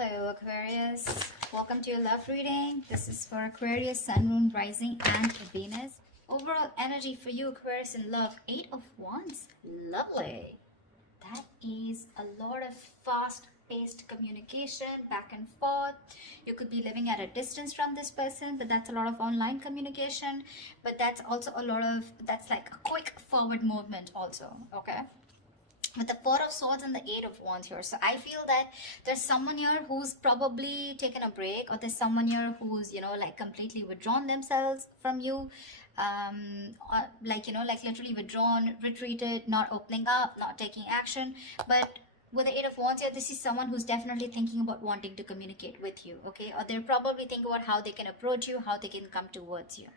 Hello Aquarius, welcome to your love reading. This is for Aquarius, Sun, Moon, Rising and Venus. Overall energy for you Aquarius in love, 8 of Wands. Lovely. That is a lot of fast-paced communication, back and forth. You could be living at a distance from this person, but that's a lot of online communication. But that's also a lot of, that's like a quick forward movement also, okay? With the Four of Swords and the Eight of Wands here. So I feel that there's someone here who's probably taken a break, or there's someone here who's, you know, like completely withdrawn themselves from you. Like, you know, like literally withdrawn, retreated, not opening up, not taking action. But with the Eight of Wands here, this is someone who's definitely thinking about wanting to communicate with you, okay? Or they're probably thinking about how they can approach you, how they can come towards you.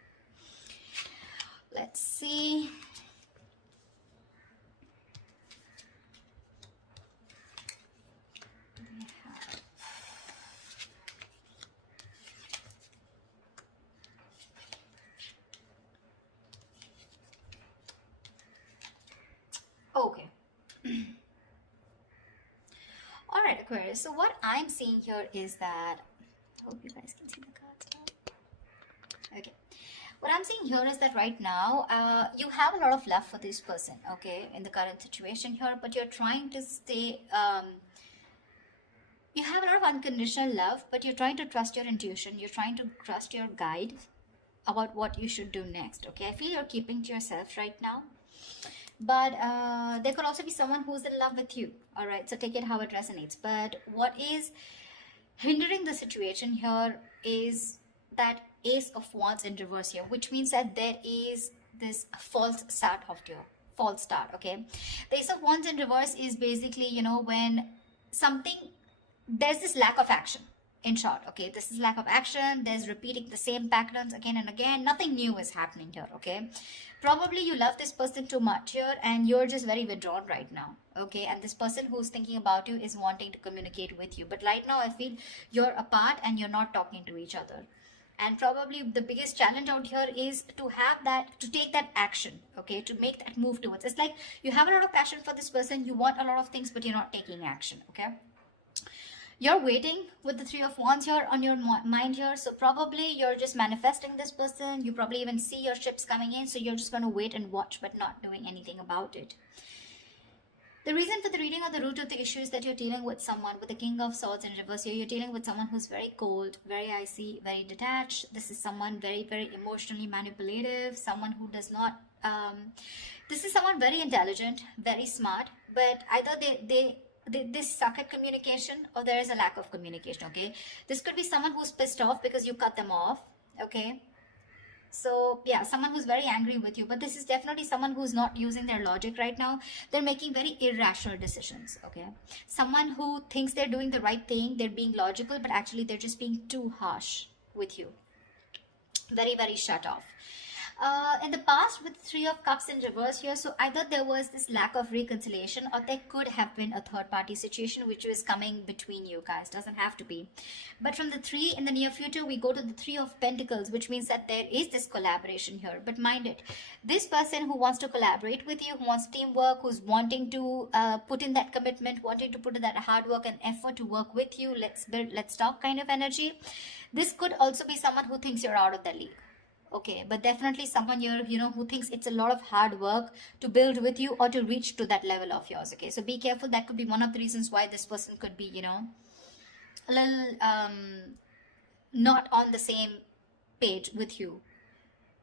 Let's see. Okay. All right, Aquarius. So what I'm seeing here is that, I hope you guys can see the cards now. Okay. What I'm seeing here is that right now, you have a lot of love for this person, okay, in the current situation here, but you're trying to stay, you have a lot of unconditional love, but you're trying to trust your intuition. You're trying to trust your guide about what you should do next, okay? I feel you're keeping to yourself right now. But there could also be someone who's in love with you, all right? So take it how it resonates. But what is hindering the situation here is that Ace of Wands in reverse here, which means that there is this false start of your false start, okay? The Ace of Wands in reverse is basically, you know, when something, there's this lack of action. In short, okay, this is lack of action. There's repeating the same patterns again and again. Nothing new is happening here, okay? Probably you love this person too much here and you're just very withdrawn right now, okay? And this person who's thinking about you is wanting to communicate with you. But right now, I feel you're apart and you're not talking to each other. And probably the biggest challenge out here is to have that, to take that action, okay? To make that move towards. It's like you have a lot of passion for this person. You want a lot of things, but you're not taking action, okay? You're waiting with the Three of Wands here on your mind here. So probably you're just manifesting this person. You probably even see your ships coming in. So you're just going to wait and watch, but not doing anything about it. The reason for the reading or the root of the issue is that you're dealing with someone with the King of Swords in reverse here. You're dealing with someone who's very cold, very icy, very detached. This is someone very, very emotionally manipulative. Someone who does not... this is someone very intelligent, very smart. But either they suck at communication or there is a lack of communication, okay? This could be someone who's pissed off because you cut them off, okay? So yeah, someone who's very angry with you, but this is definitely someone who's not using their logic right now. They're making very irrational decisions, okay? Someone who thinks they're doing the right thing, they're being logical, but actually they're just being too harsh with you. Very, very shut off. In the past with Three of Cups in reverse here, so either there was this lack of reconciliation or there could have been a third party situation which was coming between you guys. Doesn't have to be. But from the three in the near future, we go to the Three of Pentacles, which means that there is this collaboration here. But mind it, this person who wants to collaborate with you, who wants teamwork, who's wanting to put in that commitment, wanting to put in that hard work and effort to work with you, let's build, let's talk kind of energy. This could also be someone who thinks you're out of the league. Okay, but definitely someone here, you know, who thinks it's a lot of hard work to build with you or to reach to that level of yours, okay? So be careful. That could be one of the reasons why this person could be, you know, a little not on the same page with you.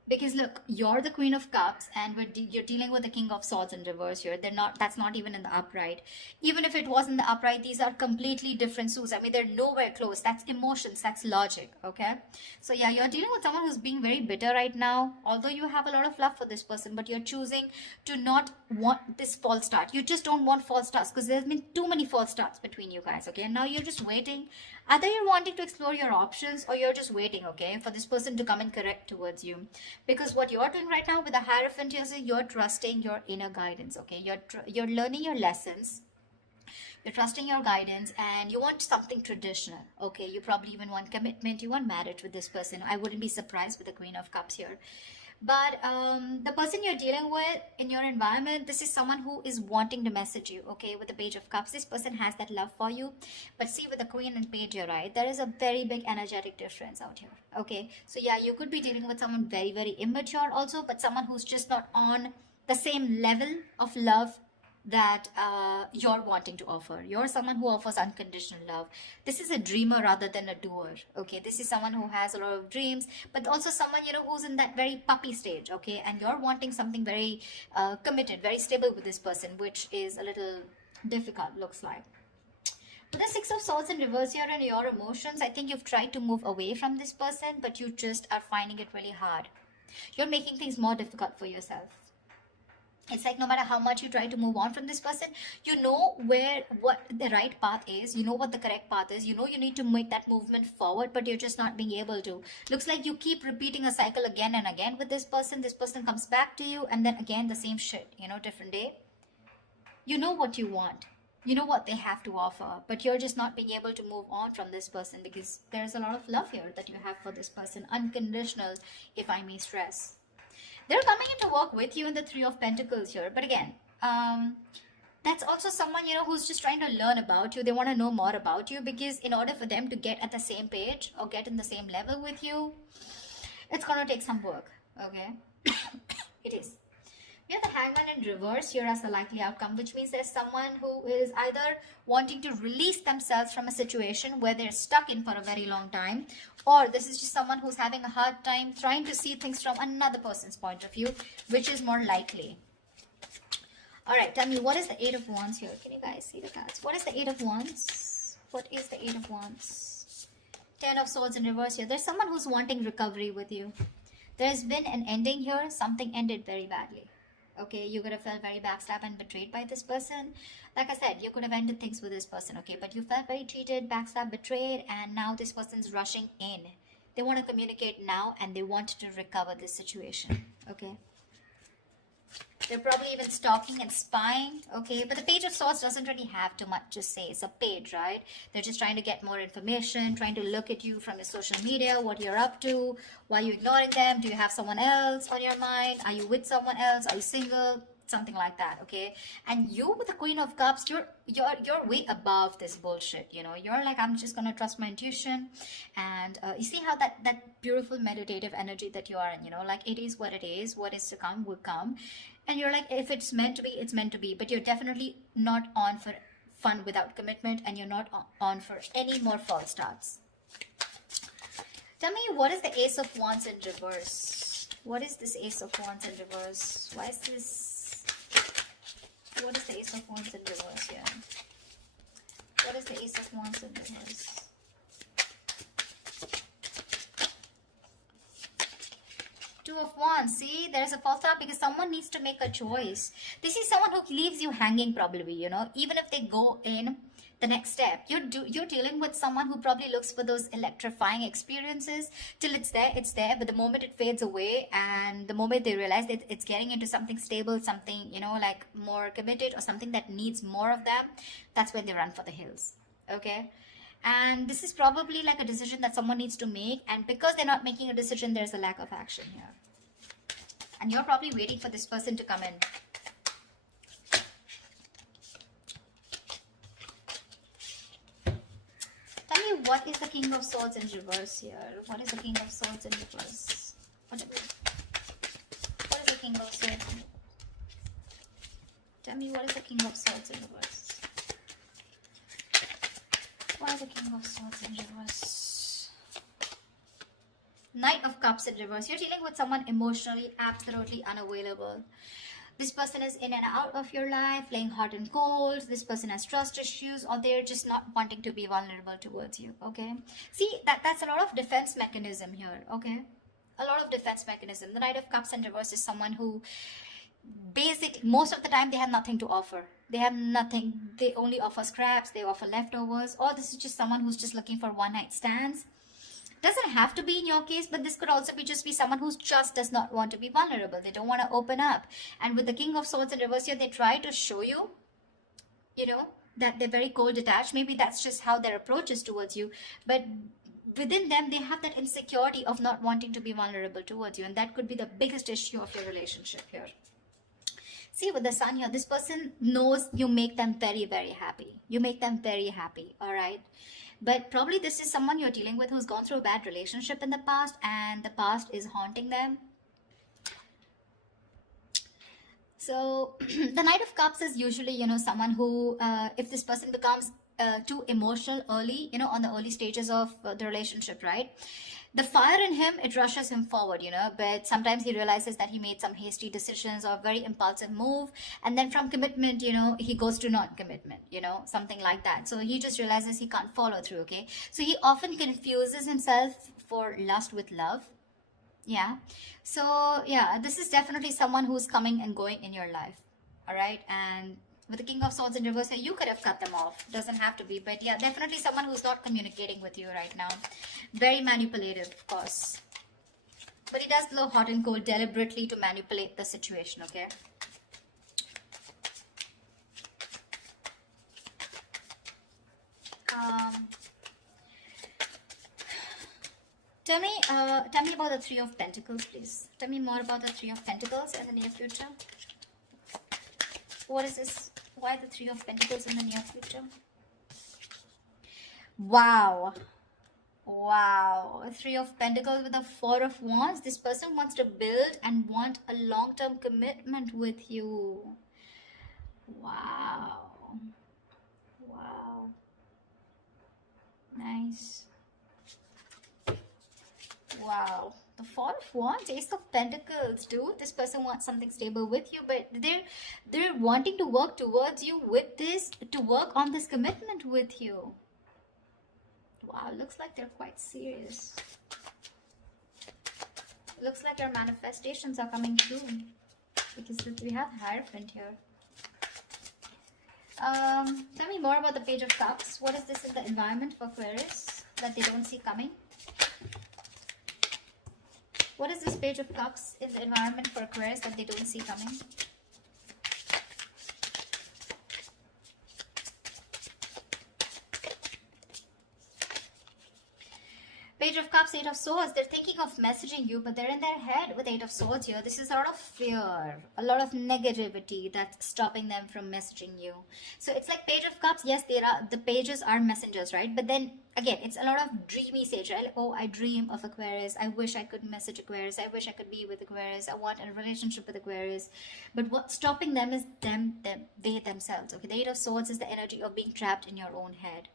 Because look, you're the Queen of Cups and you're dealing with the King of Swords in reverse here. They're not, that's not even in the upright. Even if it was in the upright, these are completely different suits. I mean, they're nowhere close. That's emotions, that's logic, okay? So yeah, you're dealing with someone who's being very bitter right now. Although you have a lot of love for this person, but you're choosing to not want this false start. You just don't want false starts because there's been too many false starts between you guys, okay? And now you're just waiting. Either you're wanting to explore your options or you're just waiting, okay, for this person to come and correct towards you. Because what you're doing right now with the Hierophant is you're trusting your inner guidance, okay? You're learning your lessons. You're trusting your guidance and you want something traditional, okay? You probably even want commitment. You want marriage with this person. I wouldn't be surprised with the Queen of Cups here. But the person you're dealing with in your environment, this is someone who is wanting to message you, okay? With the Page of Cups, this person has that love for you. But see, with the Queen and Page here, right, there is a very big energetic difference out here, okay? So yeah, you could be dealing with someone very, very immature also, but someone who's just not on the same level of love that you're wanting to offer. You're someone who offers unconditional love. This is a dreamer rather than a doer, okay? This is someone who has a lot of dreams, but also someone, you know, who's in that very puppy stage, okay? And you're wanting something very committed, very stable with this person, which is a little difficult, looks like. With the Six of Swords in reverse here and your emotions, I think you've tried to move away from this person, but you just are finding it really hard. You're making things more difficult for yourself. It's like no matter how much you try to move on from this person, you know what the right path is, you know what the correct path is, you know you need to make that movement forward, but you're just not being able to. Looks like you keep repeating a cycle again and again with this person. This person comes back to you and then again the same shit, you know, different day. You know what you want. You know what they have to offer, but you're just not being able to move on from this person because there's a lot of love here that you have for this person. Unconditional, if I may stress. They're coming in to work with you in the Three of Pentacles here. But again, that's also someone, you know, who's just trying to learn about you. They want to know more about you because in order for them to get at the same page or get in the same level with you, it's going to take some work, okay? It is. We have the Hangman in reverse here as the likely outcome, which means there's someone who is either wanting to release themselves from a situation where they're stuck in for a very long time, or this is just someone who's having a hard time trying to see things from another person's point of view, which is more likely. All right, tell me, what is the Eight of Wands here? Can you guys see the cards? What is the Eight of Wands? What is the Eight of Wands? Ten of Swords in reverse here. There's someone who's wanting recovery with you. There's been an ending here. Something ended very badly. Okay, you could have felt very backstabbed and betrayed by this person. Like I said, you could have ended things with this person, okay? But you felt very cheated, backstabbed, betrayed, and now this person's rushing in. They want to communicate now and they want to recover this situation, okay? They're probably even stalking and spying, okay? But the Page of Swords doesn't really have too much to say. It's a page, right? They're just trying to get more information, trying to look at you from your social media, what you're up to, why are you ignoring them, do you have someone else on your mind, are you with someone else, are you single, something like that, okay? And you with the Queen of Cups, you're way above this bullshit, you know? You're like, I'm just gonna trust my intuition. And you see how that beautiful meditative energy that you are in, you know, like it is, what is to come will come. And you're like, if it's meant to be, it's meant to be. But you're definitely not on for fun without commitment, and you're not on for any more false starts. Tell me, what is the Ace of Wands in reverse? What is this Ace of Wands in reverse? Why is this? What is the Ace of Wands in reverse here? What is the Ace of Wands in reverse? Two of Wands. See, there's a false start because someone needs to make a choice. This is someone who leaves you hanging probably, you know, even if they go in the next step. You're dealing with someone who probably looks for those electrifying experiences. Till it's there, but the moment it fades away and the moment they realize that it's getting into something stable, something, you know, like more committed or something that needs more of them, that's when they run for the hills, okay? And this is probably like a decision that someone needs to make, and because they're not making a decision, there's a lack of action here. And you're probably waiting for this person to come in. Tell me, what is the King of Swords in reverse here? What is the King of Swords in reverse? What is the King of Swords? Tell me, what is the King of Swords in reverse? What is the King of Swords in reverse? Knight of Cups in reverse. You're dealing with someone emotionally absolutely unavailable. This person is in and out of your life, playing hot and cold. This person has trust issues, or they're just not wanting to be vulnerable towards you, okay? See, that's a lot of defense mechanism here, okay? A lot of defense mechanism. The Knight of Cups in reverse is someone who basically, most of the time, they have nothing to offer. They have nothing. They only offer scraps. They offer leftovers. Or this is just someone who's just looking for one-night stands. Doesn't have to be in your case, but this could also be just be someone who just does not want to be vulnerable. They don't want to open up. And with the King of Swords in reverse here, they try to show you, you know, that they're very cold detached. Maybe that's just how their approach is towards you. But within them, they have that insecurity of not wanting to be vulnerable towards you, and that could be the biggest issue of your relationship here. See, with the sun here, this person knows you make them very, very happy. You make them very happy, all right? But probably this is someone you're dealing with who's gone through a bad relationship in the past, and the past is haunting them. So the Knight of Cups is usually, someone who, if this person becomes too emotional early, on the early stages of the relationship, right? The fire in him, it rushes him forward, but sometimes he realizes that he made some hasty decisions or very impulsive move. And then from commitment, he goes to non-commitment, something like that. So he just realizes he can't follow through, okay? So he often confuses himself for lust with love. Yeah. So, yeah, this is definitely someone who's coming and going in your life. All right. And with the King of Swords in reverse, you could have cut them off. Doesn't have to be. But yeah, definitely someone who's not communicating with you right now. Very manipulative, of course. But he does blow hot and cold deliberately to manipulate the situation, okay? Tell me about the Three of Pentacles, please. Tell me more about the Three of Pentacles in the near future. What is this? Why the Three of Pentacles in the near future? Wow. Wow. Three of Pentacles with the Four of Wands. This person wants to build and want a long-term commitment with you. Wow. Wow. Nice. Wow. The Four of Wands, Ace of Pentacles, dude. This person wants something stable with you, but they're wanting to work towards you with this, to work on this commitment with you. Wow, looks like they're quite serious. Looks like your manifestations are coming true, because we have Hierophant here. Tell me more about the Page of Cups. What is this in the environment for Aquarius that they don't see coming? What is this Page of Cups in the environment for Aquarius that they don't see coming? Page of Cups, Eight of Swords. They're thinking of messaging you, but they're in their head with Eight of Swords here. This is a lot of fear, a lot of negativity that's stopping them from messaging you. So it's like Page of Cups. Yes, the pages are messengers, right? But then again, it's a lot of dreamy stage, right? Like, oh, I dream of Aquarius. I wish I could message Aquarius. I wish I could be with Aquarius. I want a relationship with Aquarius. But what's stopping them is they themselves. Okay, the Eight of Swords is the energy of being trapped in your own head.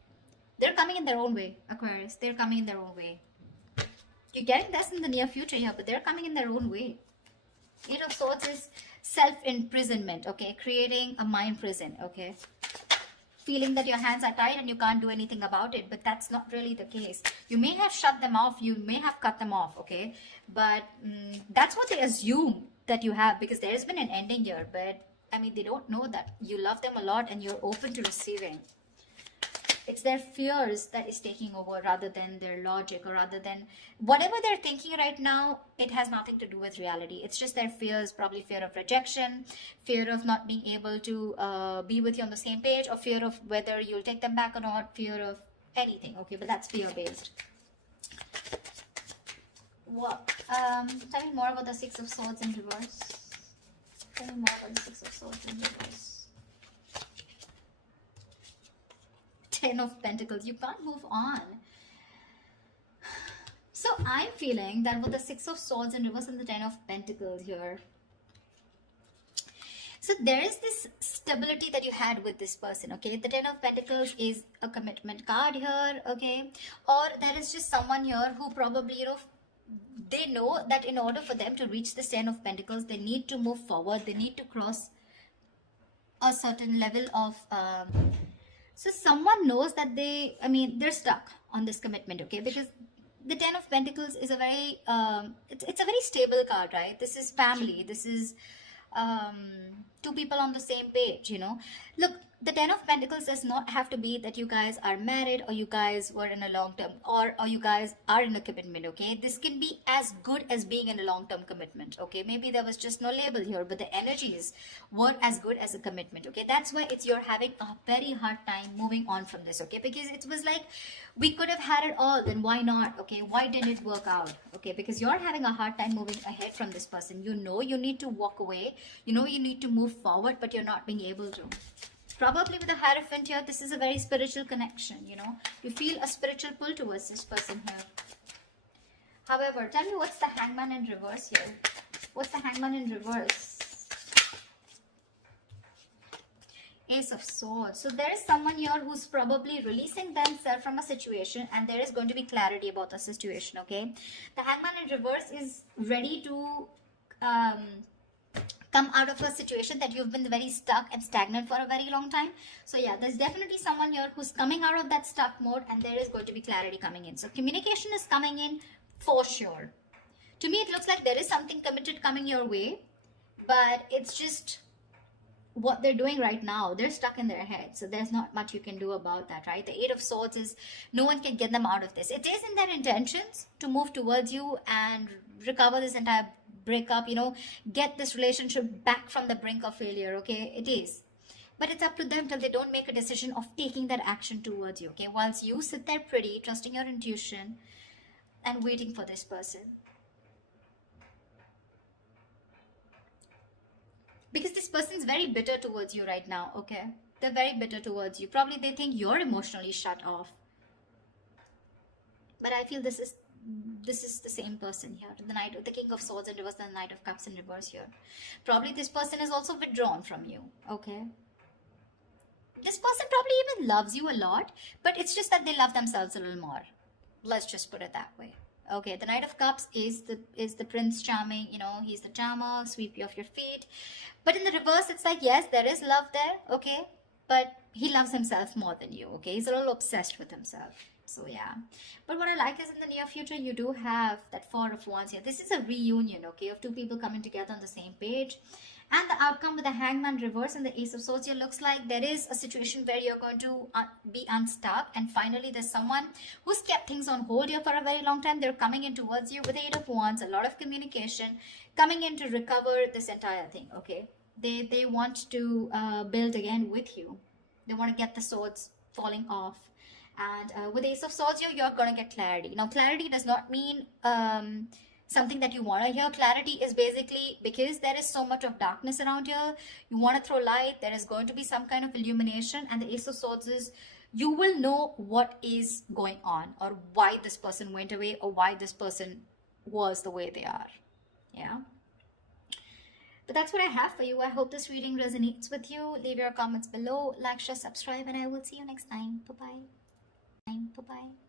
They're coming in their own way, Aquarius. They're coming in their own way. You're getting this in the near future here, but they're coming in their own way. Eight of Swords is self-imprisonment, okay? Creating a mind prison, okay? Feeling that your hands are tied and you can't do anything about it, but that's not really the case. You may have shut them off, you may have cut them off, okay? But that's what they assume that you have, because there's been an ending here, but I mean, they don't know that you love them a lot and you're open to receiving. It's their fears that is taking over rather than their logic, or rather than whatever they're thinking right now. It has nothing to do with reality. It's just their fears, probably fear of rejection, fear of not being able to be with you on the same page, or fear of whether you'll take them back or not, fear of anything. Okay, but that's fear based. What? Tell me more about the Six of Swords in reverse. Tell me more about the Six of Swords in reverse. Ten of Pentacles. You can't move on. So I'm feeling that with the Six of Swords in reverse and the Ten of Pentacles here, so there is this stability that you had with this person, okay? The Ten of Pentacles is a commitment card here, okay? Or there is just someone here who probably, they know that in order for them to reach this Ten of Pentacles, they need to move forward. They need to cross a certain level of... So someone knows that they're stuck on this commitment, okay? Because the Ten of Pentacles is a very, it's a very stable card, right? This is family. This is two people on the same page, Look, the Ten of Pentacles does not have to be that you guys are married or you guys were in a long term or you guys are in a commitment, okay? This can be as good as being in a long-term commitment, okay? Maybe there was just no label here, but the energies were as good as a commitment, okay? That's why you're having a very hard time moving on from this, okay? Because it was like, we could have had it all, then why not, okay? Why didn't it work out, okay? Because you're having a hard time moving ahead from this person. You know you need to walk away. You know you need to move forward, but you're not being able to. Probably with the Hierophant here, this is a very spiritual connection, you know. You feel a spiritual pull towards this person here. However, tell me what's the Hangman in reverse here? What's the Hangman in reverse? Ace of Swords. So there is someone here who's probably releasing themselves from a situation, and there is going to be clarity about the situation, okay? The Hangman in reverse is ready to come out of a situation that you've been very stuck and stagnant for a very long time. So yeah, there's definitely someone here who's coming out of that stuck mode, and there is going to be clarity coming in. So communication is coming in for sure. To me, it looks like there is something committed coming your way, but it's just what they're doing right now. They're stuck in their head, so there's not much you can do about that, right? The Eight of Swords is no one can get them out of this. It is in their intentions to move towards you and recover this entire breakup, you know, get this relationship back from the brink of failure, okay? It is, but it's up to them till they don't make a decision of taking that action towards you, okay? Once you sit there pretty, trusting your intuition and waiting for this person, because this person's very bitter towards you right now, okay? They're very bitter towards you. Probably they think you're emotionally shut off, but I feel this is the same person here. The King of Swords in reverse, the Knight of Cups in reverse here. Probably this person is also withdrawn from you, okay? This person probably even loves you a lot, but it's just that they love themselves a little more. Let's just put it that way. Okay, the Knight of Cups is the Prince Charming, you know, he's the charmer, sweep you off your feet. But in the reverse, it's like, yes, there is love there, okay? But he loves himself more than you, okay? He's a little obsessed with himself. So yeah, but what I like is in the near future, you do have that Four of Wands here. This is a reunion, okay, of two people coming together on the same page. And the outcome with the Hangman reverse and the Ace of Swords here looks like there is a situation where you're going to be unstuck. And finally, there's someone who's kept things on hold here for a very long time. They're coming in towards you with the Eight of Wands, a lot of communication, coming in to recover this entire thing, okay? They want to build again with you. They want to get the swords falling off. And with Ace of Swords here, you're going to get clarity. Now, clarity does not mean something that you want to hear. Clarity is basically because there is so much of darkness around here, you want to throw light. There is going to be some kind of illumination. And the Ace of Swords is, you will know what is going on, or why this person went away, or why this person was the way they are. Yeah. But that's what I have for you. I hope this reading resonates with you. Leave your comments below, like, share, subscribe, and I will see you next time. Bye-bye. Bye-bye.